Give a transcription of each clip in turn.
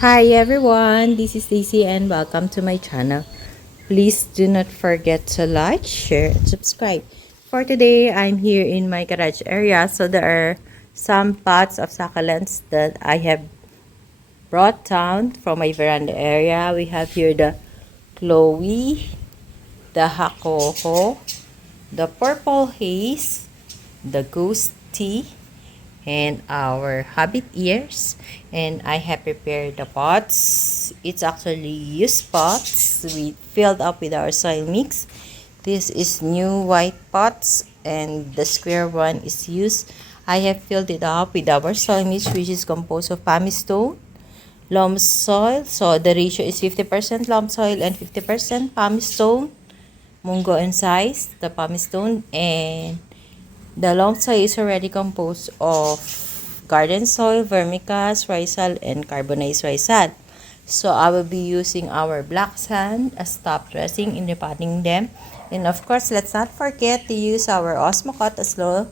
Hi everyone, this is Daisy and welcome to my channel. Please do not forget to like, share, and subscribe. For today, I'm here in my garage area, so there are some pots of succulents that I have brought down from my veranda area. We have here the Chloe, the hakuhou, the purple haze, the ghosty, and our hobbit ears, and I have prepared the pots. It's actually used pots we filled up with our soil mix. This is new white pots and the square one is used. I have filled it up with our soil mix, which is composed of pumice stone, loam soil. So the ratio is 50% loam soil and 50% pumice stone, mungo and size, the pumice stone, and the loam soil is already composed of garden soil, vermicast, risal, and carbonized risal. So I will be using our black sand as top dressing in repotting them. And of course, let's not forget to use our Osmocote as slow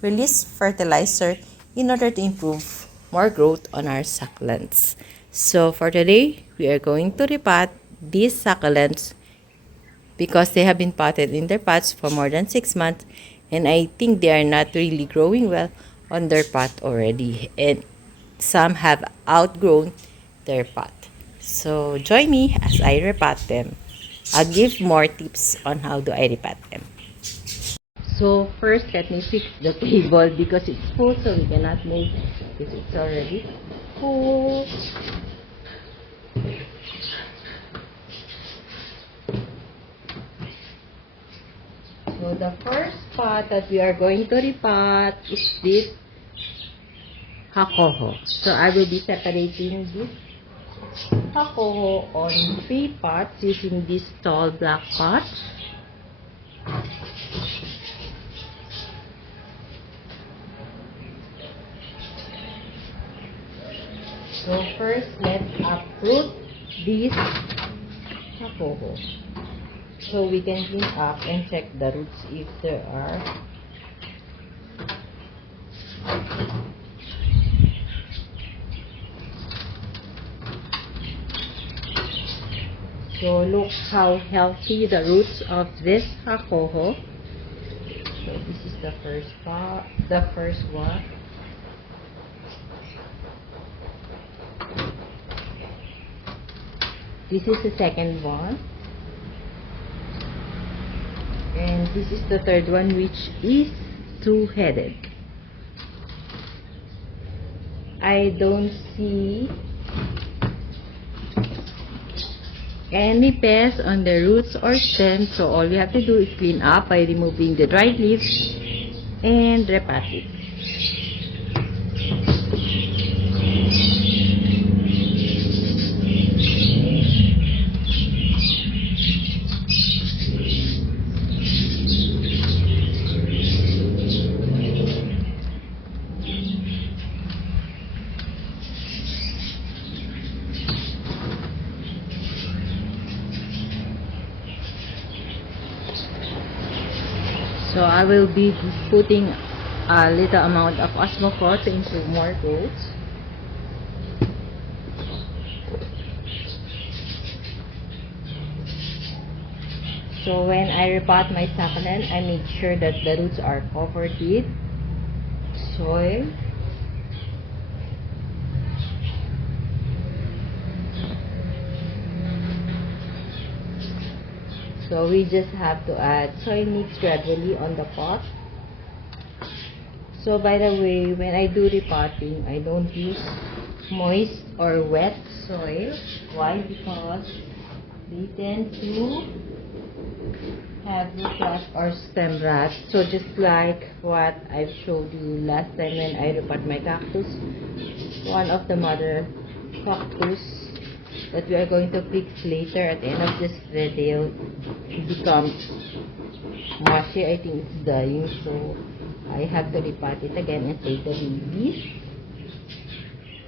release fertilizer in order to improve more growth on our succulents. So for today, we are going to repot these succulents because they have been potted in their pots for more than 6 months, and I think they are not really growing well on their pot already, and some have outgrown their pot. So join me as I repot them. I'll give more tips on how do I repot them. So first, let me fix the table because it's full, so we cannot move because it's already full. So the first pot that we are going to repot is this hakuhou. So I will be separating this hakuhou on 3 pots using this tall black pot. So first, let's uproot this hakuhou, so we can clean up and check the roots if there are. So look how healthy the roots of this hakuhou. So this is the first part, the first one. This is the second one. And this is the third one, which is two-headed. I don't see any pests on the roots or stems, so all you have to do is clean up by removing the dried leaves and repot it. So I will be putting a little amount of Osmocote to improve more growth. So when I repot my succulent, I make sure that the roots are covered with soil. So we just have to add soil mix gradually on the pot. So by the way, when I do repotting, I don't use moist or wet soil. Why? Because they tend to have root rot or stem rot. So just like what I've showed you last time when I repot my cactus, one of the mother cactus that we are going to fix later at the end of this video becomes mushy. I think it's dying, so I have to repot it again and take the babies.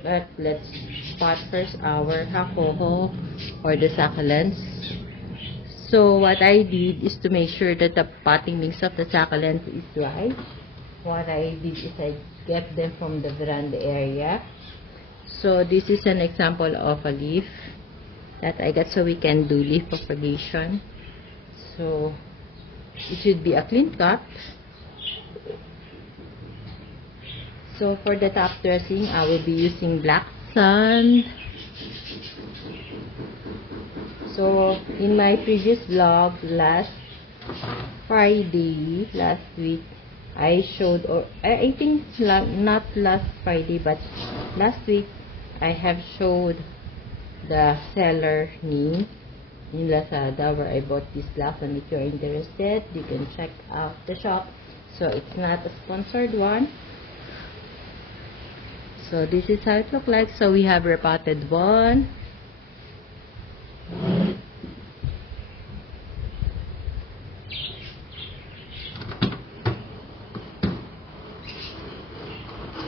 But let's pot first our hakuhou or the succulents. So what I did is to make sure that the potting mix of the succulents is dry. What I did is I kept them from the veranda area. So this is an example of a leaf that I got, so we can do leaf propagation. So it should be a clean cup. So for the top dressing, I will be using black sand. So in my previous vlog last Friday, last week, I showed, or I think not last Friday, but last week, I have showed the seller name in Lazada where I bought this black, and if you're interested, you can check out the shop. So it's not a sponsored one. So this is how it looks like. So we have repotted one.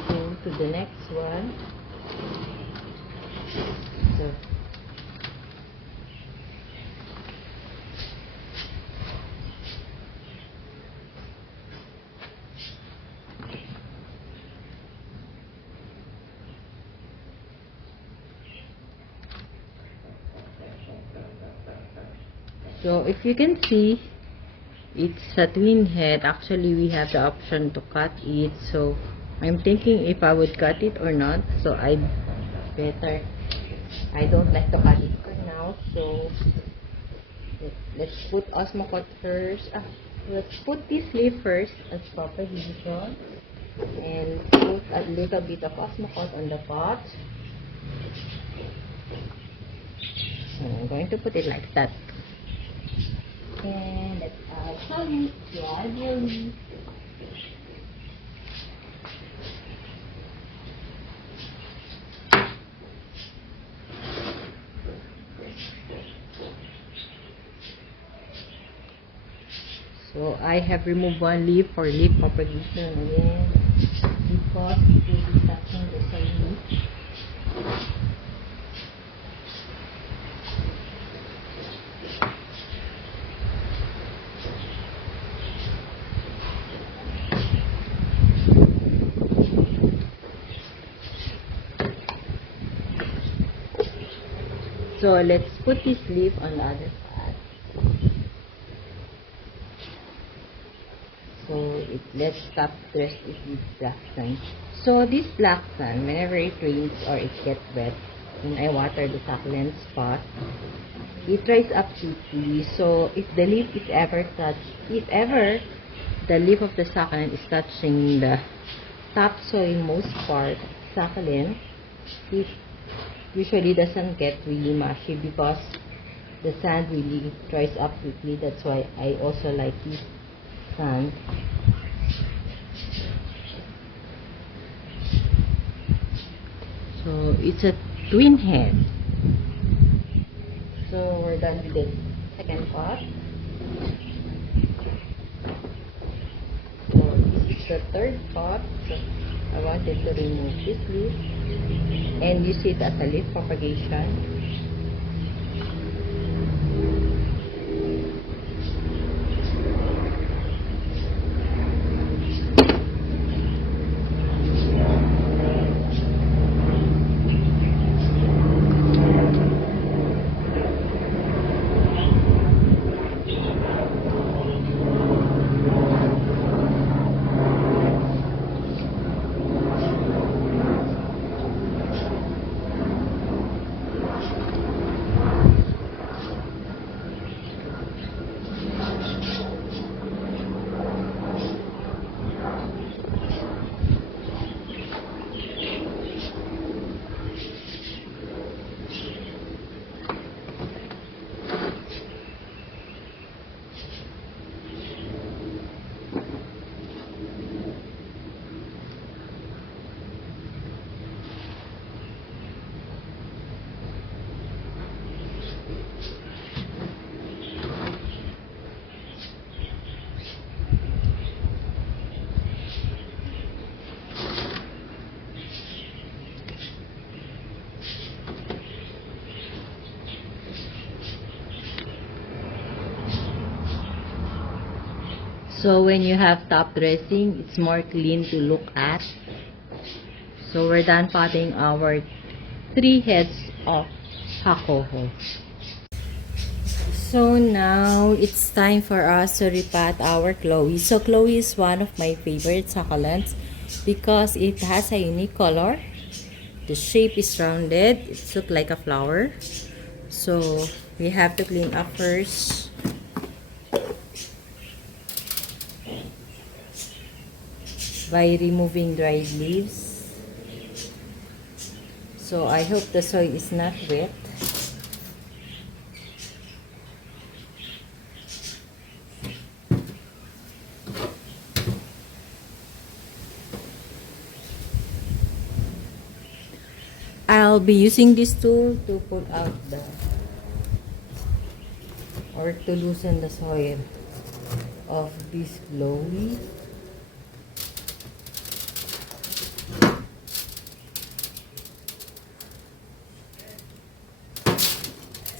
Go to the next one. So if you can see, it's a twin head. Actually, we have the option to cut it. So I'm thinking if I would cut it or not. So I don't like to cut it for now. So let's put osmocote first. Let's put this leaf first as propagation, and put a little bit of osmocote on the pot. So I'm going to put it like that. And let's add some gradually. So I have removed one leaf for leaf propagation again, because it will be touching the same leaf. So let's put this leaf on the other side. So let's stop dress it with black sand. So this black sand, whenever it rains or it gets wet, when I water the succulent spot, it dries up quickly. So if the leaf is ever the leaf of the succulent is touching the topsoil-most part of succulent, it usually doesn't get really mushy because the sand really dries up quickly. That's why I also like this sand. So it's a twin head. So we're done with the second pot. So this is the third pot. So I wanted to remove this leaf and use it as a leaf propagation. So when you have top dressing, it's more clean to look at. So we're done potting our 3 heads of hakuhou. So now it's time for us to repot our chloe. So chloe is one of my favorite succulents because it has a unique color. The shape is rounded. It looks like a flower. So we have to clean up first. By removing dried leaves. So I hope the soil is not wet. I'll be using this tool to pull out or to loosen the soil of this chloe.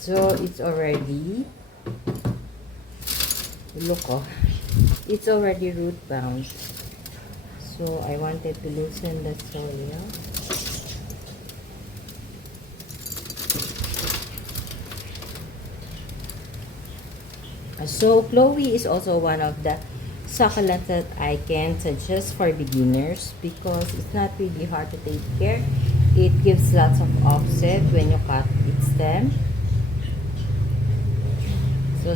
So it's already, look, it's already root bound. So I wanted to loosen the soil. So chloe is also one of the succulents that I can suggest for beginners because it's not really hard to take care. It gives lots of offset when you cut its stem. So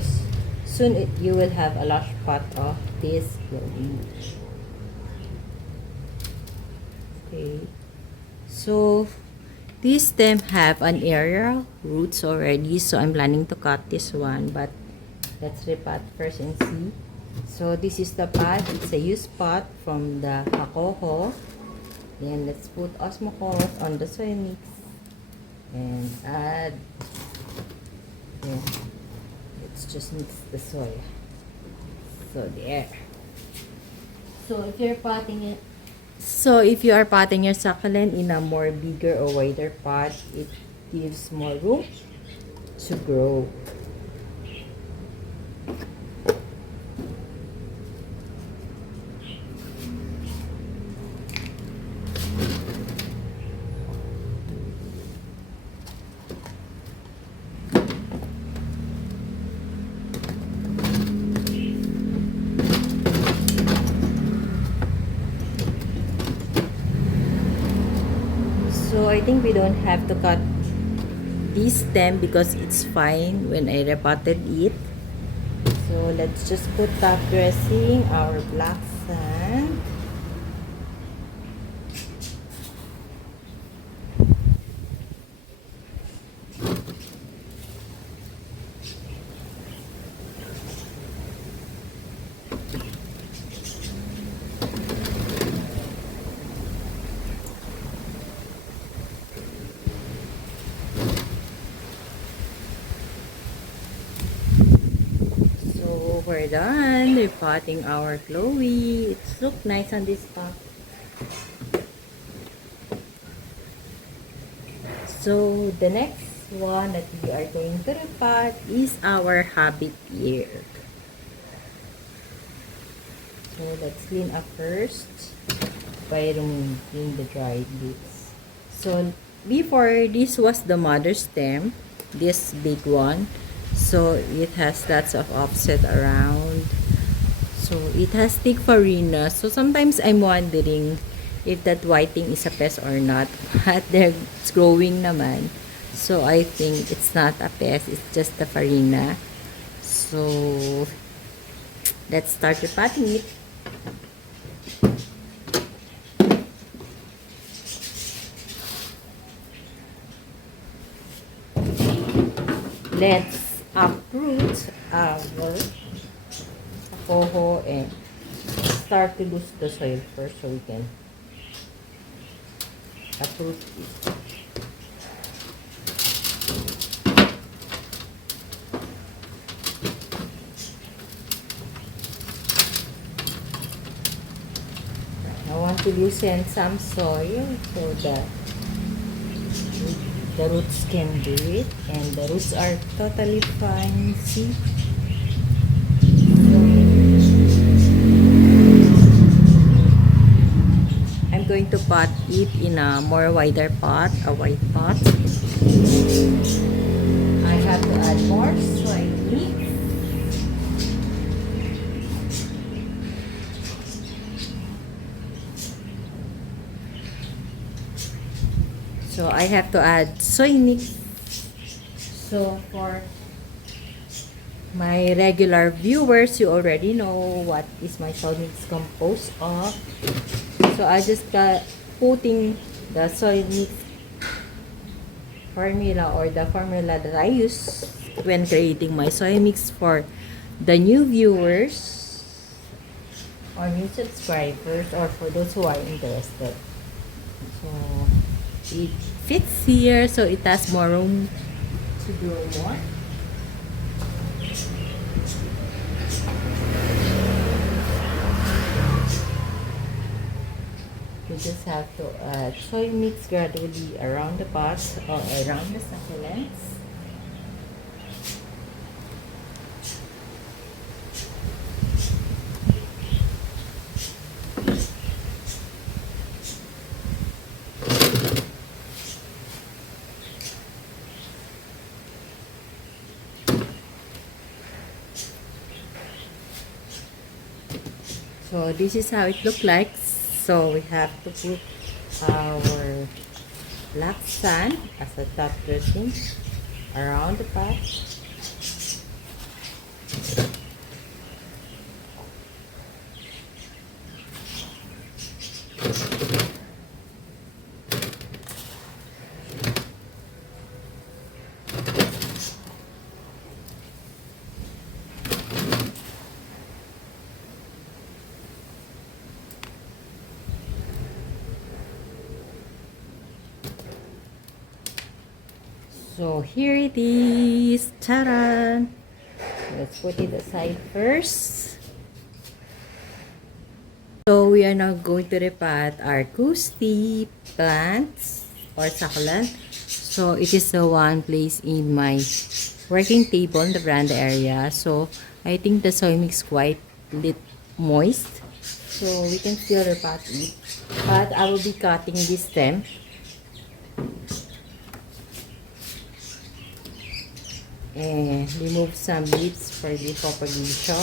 soon you will have a large pot of this chloe. Okay. So these stems have an aerial roots already, so I'm planning to cut this one, but let's repot first and see. So this is the pot. It's a used pot from the hakuhou. Then let's put osmocote on the soil mix and add. Yeah. Let's just mix the soil. So there. So if you're potting it, if you are potting your succulent in a more bigger or wider pot, it gives more room to grow. So I think we don't have to cut this stem because it's fine when I repotted it. So let's just put top dressing our black sand. We're done repotting our chloe. It's look nice on this pot. So the next one that we are going to repot is our hobbit ear. So let's clean up first by removing the dried leaves. So before, this was the mother stem, this big one. So it has lots of offset around. So it has thick farina. So sometimes I'm wondering if that whiting is a pest or not. But it's growing naman. So I think it's not a pest. It's just the farina. So let's start repotting it. Let's uproot our hakuhou and start to lose the soil first so we can uproot it. I want to loosen some soil so that the roots can do it, and the roots are totally fine. See? So, I'm going going to pot it in a more wider pot, a wide pot. I have to add more soy mix. So I have to add soy mix. So for my regular viewers, you already know what is my soy mix composed of. So I just got putting the soy mix formula or the formula that I use when creating my soy mix for the new viewers or new subscribers or for those who are interested. So it fits here, so it has more room to grow more. You just have to add soy mix gradually around the pot or around the succulents. So this is how it looks like. So we have to put our black sand as a top dressing around the pot. So here it is. Ta-da! Let's put it aside first. So we are now going to repot our ghosty plants or succulent. So it is the one placed in my working table in the veranda area. So I think the soil mix quite lit moist. So we can still repot it. But I will be cutting this stem. And remove some leaves for the propagation.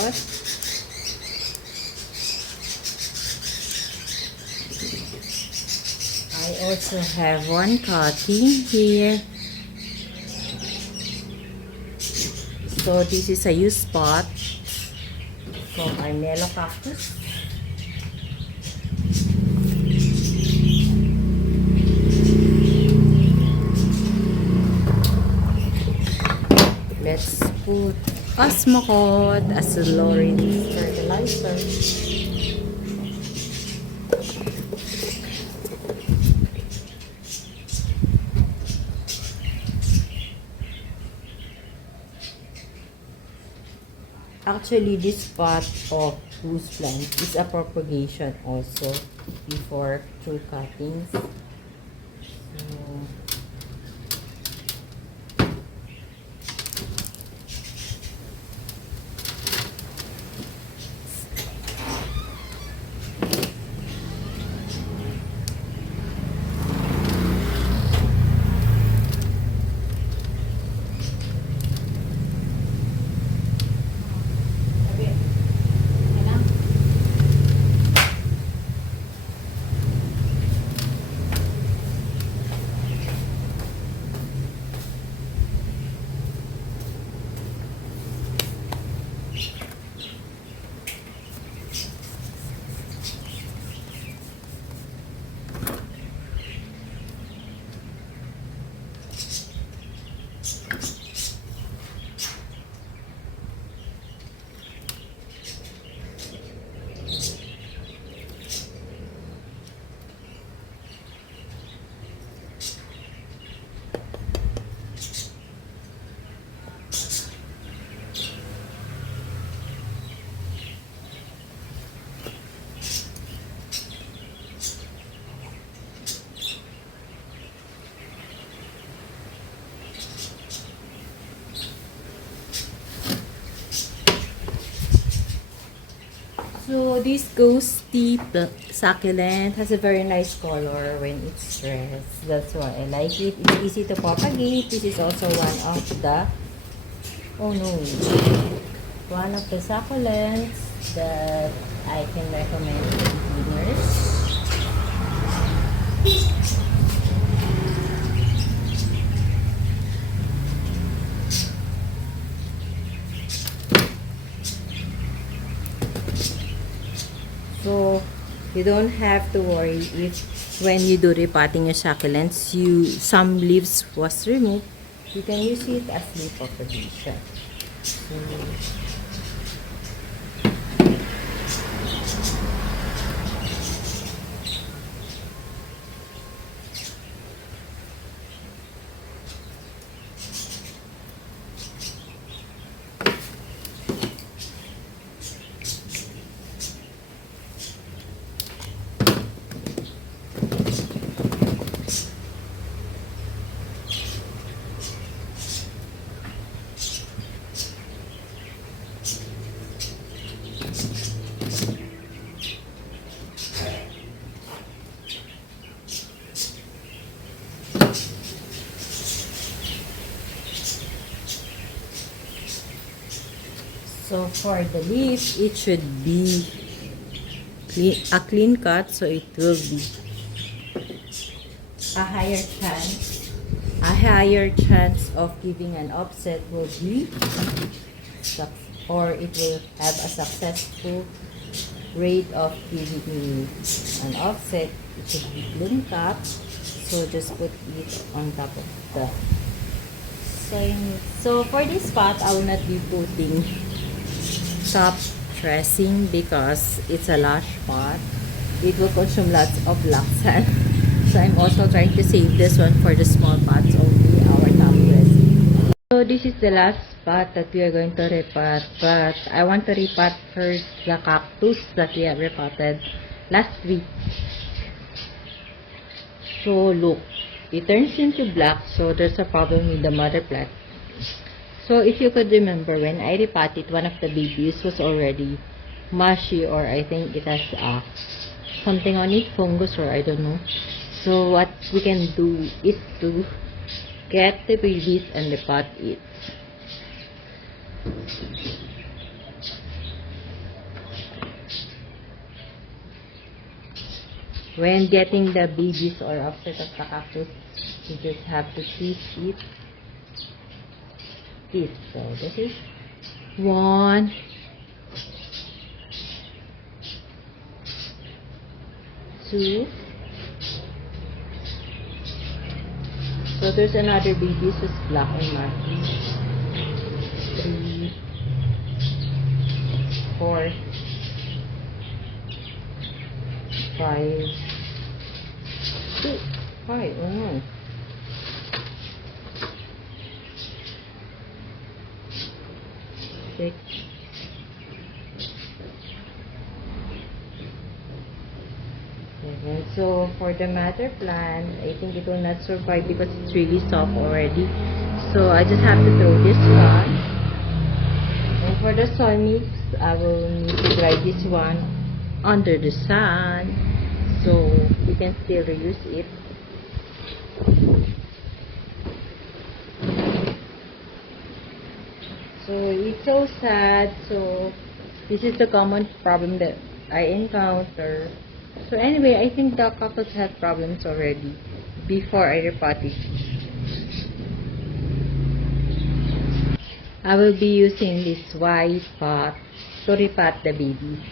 I also have one cutting here. So this is a used pot from our mellow cactus. Let's put Osmocot as a low release fertilizer. Actually, this pot of loose plant is a propagation also before through cuttings. So, this ghosty succulent has a very nice color when it's dressed. That's why I like it. It's easy to propagate. This is also one of the one of the succulents that I can recommend to beginners. So you don't have to worry if when you do repotting your succulents, some leaves was removed. You can use it as leaf propagation. So for the leaf, it should be a clean cut, so it will be a higher chance of giving an offset will be, or it will have a successful rate of giving you an offset. It should be clean cut, so just put it on top of the same. So for this pot, I will not be putting top dressing because it's a large pot. It will consume lots of black sand. So I'm also trying to save this one for the small pots only, our top dressing. So this is the last pot that we are going to repot, but I want to repot first the cactus that we have repotted last week. So look, it turns into black, so there's a problem with the mother plant. So if you could remember, when I repotted, one of the babies was already mushy, or I think it has something on it, fungus, or I don't know. So what we can do is to get the babies and repot it. When getting the babies or offset of the cactus, you just have to twist it. So this is 1, 2. So there's another baby, just black and mushy. 3, 4, 5, 2, 5. Oh no. 6, 7. So for the mother plant, I think it will not survive because it's really soft already. So I just have to throw this one. And for the soil mix, I will need to dry this one under the sun, so we can still reuse it. So it's so sad. So this is the common problem that I encounter. So anyway, I think the cactus had problems already before I repotted. I will be using this white pot to repot the baby.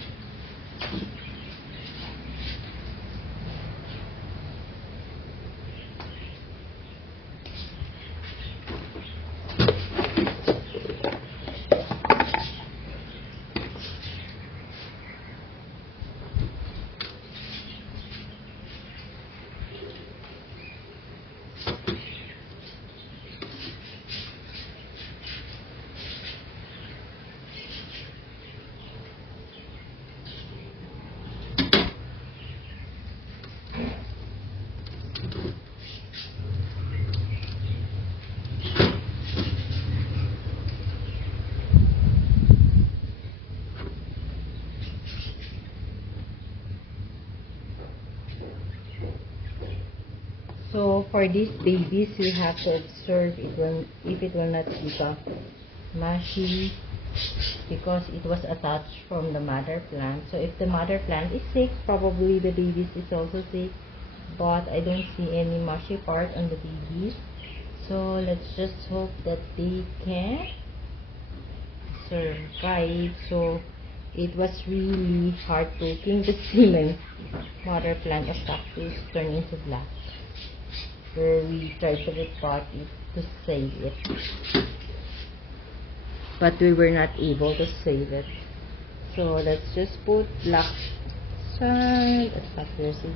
So for these babies, we have to observe if it will not become mushy, because it was attached from the mother plant. So if the mother plant is sick, probably the babies is also sick, but I don't see any mushy part on the babies. So let's just hope that they can survive. So it was really heartbreaking to see my mother plant of cactus turn into black, where we tried to repot it to save it, but we were not able to save it. So let's just put black sand. Stop piercing.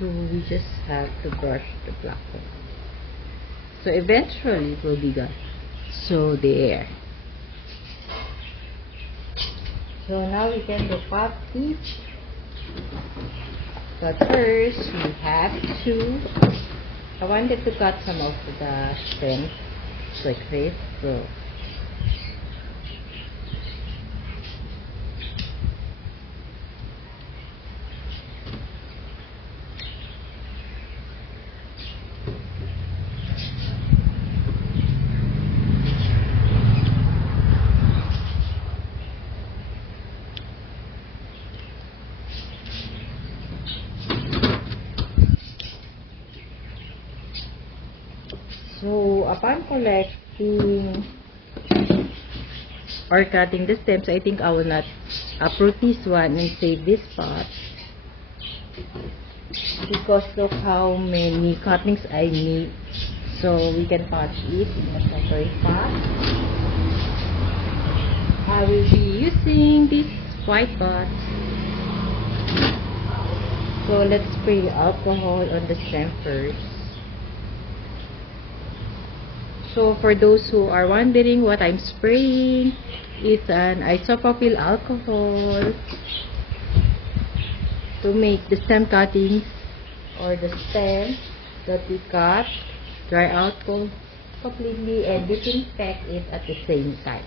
So we just have to brush the black one. So eventually it will be gone. So there. So now we can repot these. But first we have to, I wanted to cut some of the stems like this. So upon collecting or cutting the stems, I think I will not uproot this one and save this part, because look how many cuttings I need. So we can pot it in a separate pot. I will be using this white pot. So let's spray alcohol on the stem first. So for those who are wondering what I'm spraying, it's an isopropyl alcohol to make the stem cuttings or the stem that we cut dry out completely and disinfect it at the same time.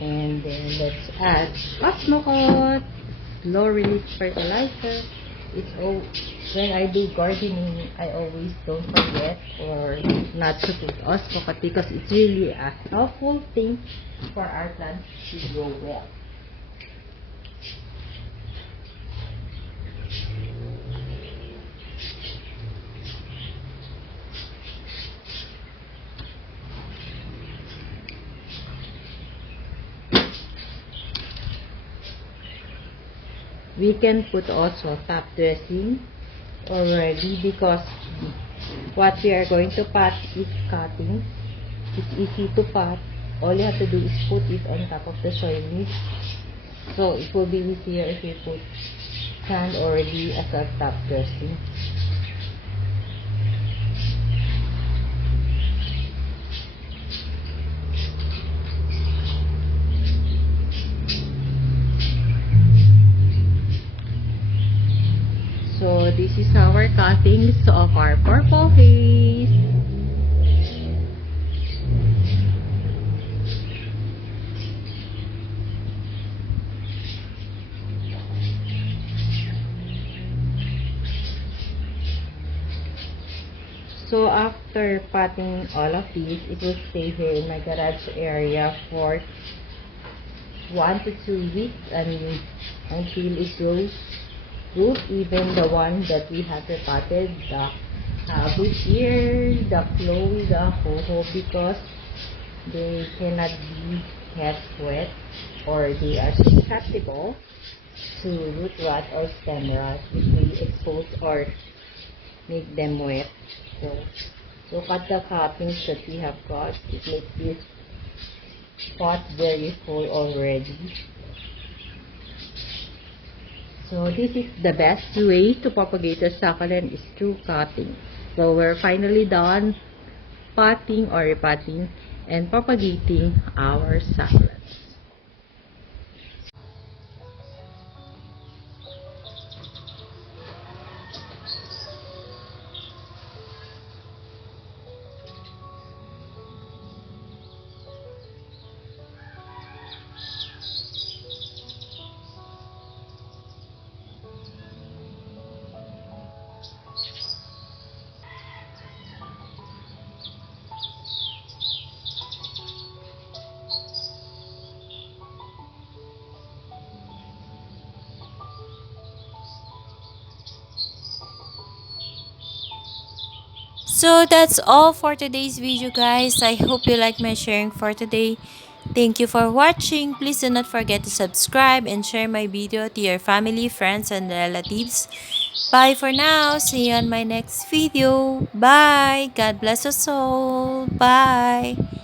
And then let's add Osmocote, low release fertilizer. It's all, when I do gardening, I always don't forget or not to put Osmocote, because it's really a helpful thing for our plants to grow well. We can put also top dressing already, because what we are going to pot is cuttings. It's easy to pot. All you have to do is put it on top of the soil mix. So it will be easier if you put sand already as a top dressing. So this is our cuttings of our purple haze. So after potting all of these, it will stay here in my garage area for 1 to 2 weeks, and until it grows root, even the one that we have repotted, the hobbit here, the Chloe, the hakuhou, because They cannot be kept wet or they are susceptible to root rot or stem rot if we expose or make them wet. So look at the cuttings that we have got. It makes this pot very full already. So this is the best way to propagate the succulent is through cutting. So we're finally done potting or repotting and propagating our succulents. So that's all for today's video, guys. I hope you like my sharing for today. Thank you for watching. Please do not forget to subscribe and share my video to your family, friends, and relatives. Bye for now. See you on my next video. Bye. God bless us all. Bye.